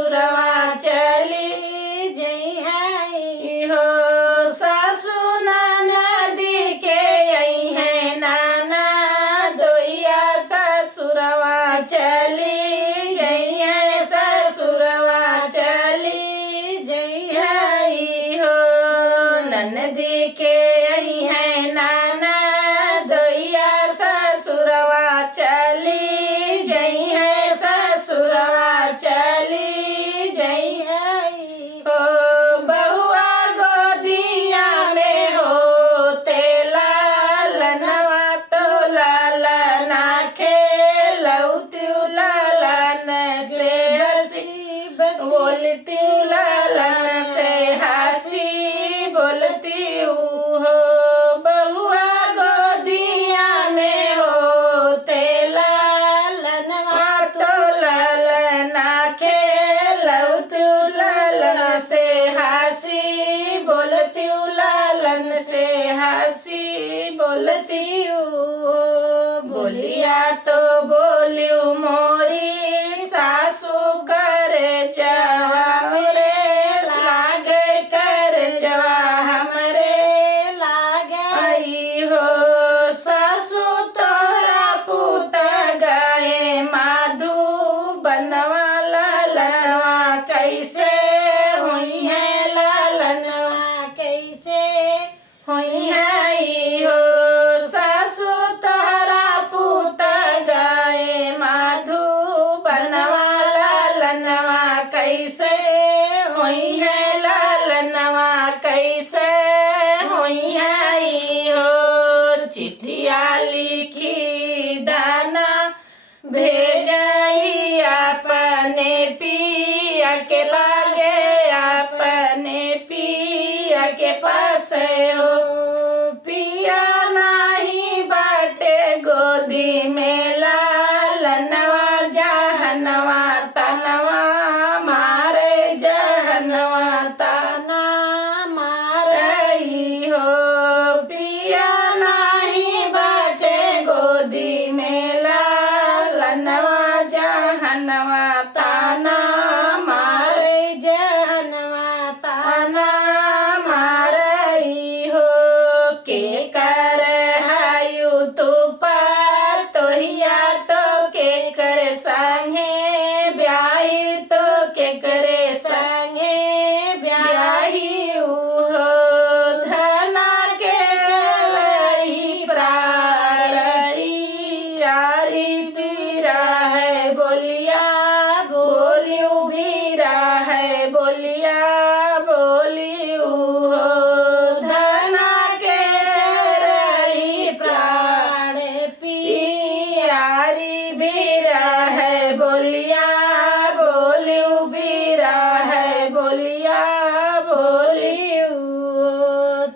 ससुरवा चली जई है हो सासु ननदी के आई है नाना दोइया ससुरवा चली जई है ससुरवा चली जई है हो ननदी के आई है नाना दोइया ससुरवा चली जई है ससुरवा चली जई है हो बहुआ गोदिया में हो तेला लनवा तो लालना खेलऊ तू लालन से हंसी बोलती लालन से हंसी बोलती हो बहुआ गोदिया में हो तेला लनवा तो लालना खेलऊ तू लालन से हंसी बोलती लालन से हंसी बोलती बोलिया तो बोलियो मोरी सासू कर जवा हमरे लागे कर जवा हमरे लागे आई हो सासू तोरा पुत गए माधु बनवा लालनवा कैसे हुई है लालनवा कैसे हुई है आई हो सासू तोहरा पुत गए माधु बनवा लालनवा कैसे हुई है लालनवा कैसे हुई है आई हो चिट्ठिया लिखी दाना भेजाई अपने पिया के लागे अपने पिया के पास हो पिया नाही बाटे गोदी में लालनवा जहनवा तनवा मारे जहनवा तना मारई हो पिया नाही बाटे गोदी में लालनवा जहनवा ताना मारे जहनवा ताना मारई हो के कर हायु तू तोहिया तो के कर संगे ब्याही तो के करे संगे ब्याही हो धना के करई प्राणी यारी पीरा है बोलिया बोलियो बीरा है बोलिया बोलियो हो धना के करई प्राण पियारी बीरा है बोलिया बोलियो बीरा है बोलिया बोलियो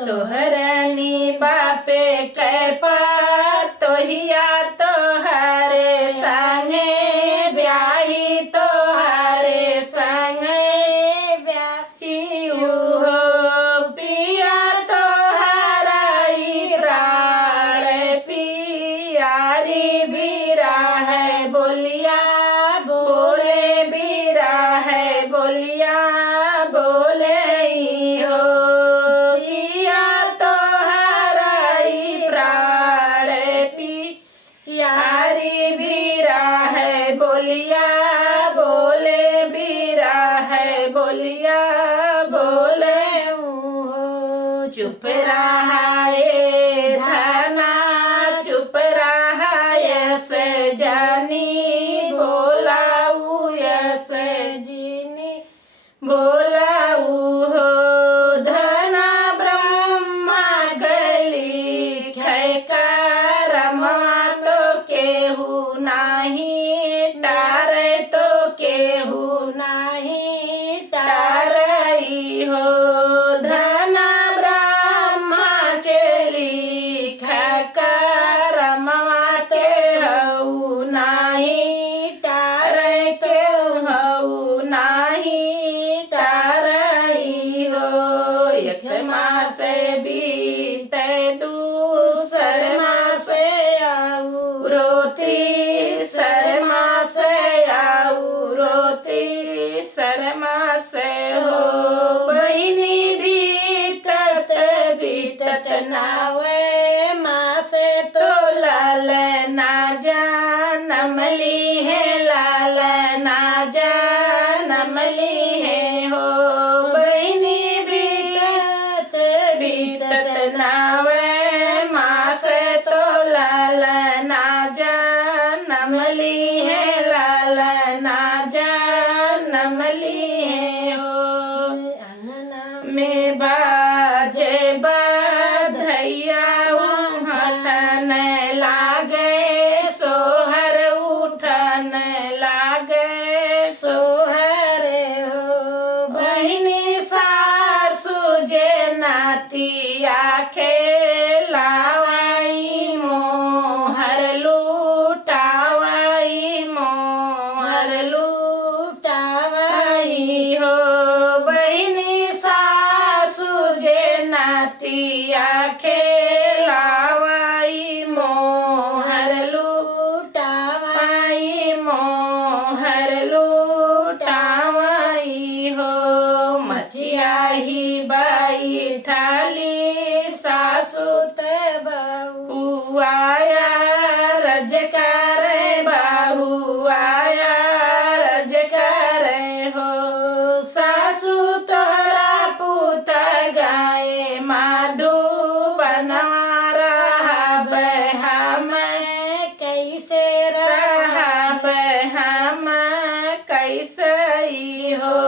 तोहरनी बापे कै पार तोहिया तोहरे संगे ब्याही तोहरे संगे ब्याही हो पिया तोहराई प्राण पियारी बीरा है बोलिया बोले बीरा है बोलिया बोले हो पिया तोहराई प्राण पियारी बीरा है बोलिया बोले बीरा है बोलिया बोले हो चुप रहा ये धना चुप रहा यस जानी बोलाऊ यस जीनी बोलाऊ हो धना ब्रह्मा जली करमा तो केहू नाही टारे तो केहू नाही टारई हो धना ब्रह्मा चली करमा के हऊ नाही टारे के हऊ नाही टार नावे माँ से तो लाल ना जनम ली है, लाल ना जनम ली है हो। बहिनी बीतत बीतत नावे माँ से, तो लाल ना जनम ली है, लाल ना जनम ली है हो। में बाजे बधैया उठन लागे, सोहर उठन लागे सोहर हो। बहिनी सासु जे नातिया खेलावाई, मोहर लूटावाई, मोहर लूटावाई हो। बहिनी सासु जे नातिया खेलावाई, मोहर लूटावाई, मोहर लूटावाई हो। मछिया ही बाई ठाली सासु ते बहू आया रज करे, बहू आया रज करे हो। सासु तोहरा पुत गाए माधु बनवा रहब हम, कैसे रहब हम कैसे हो।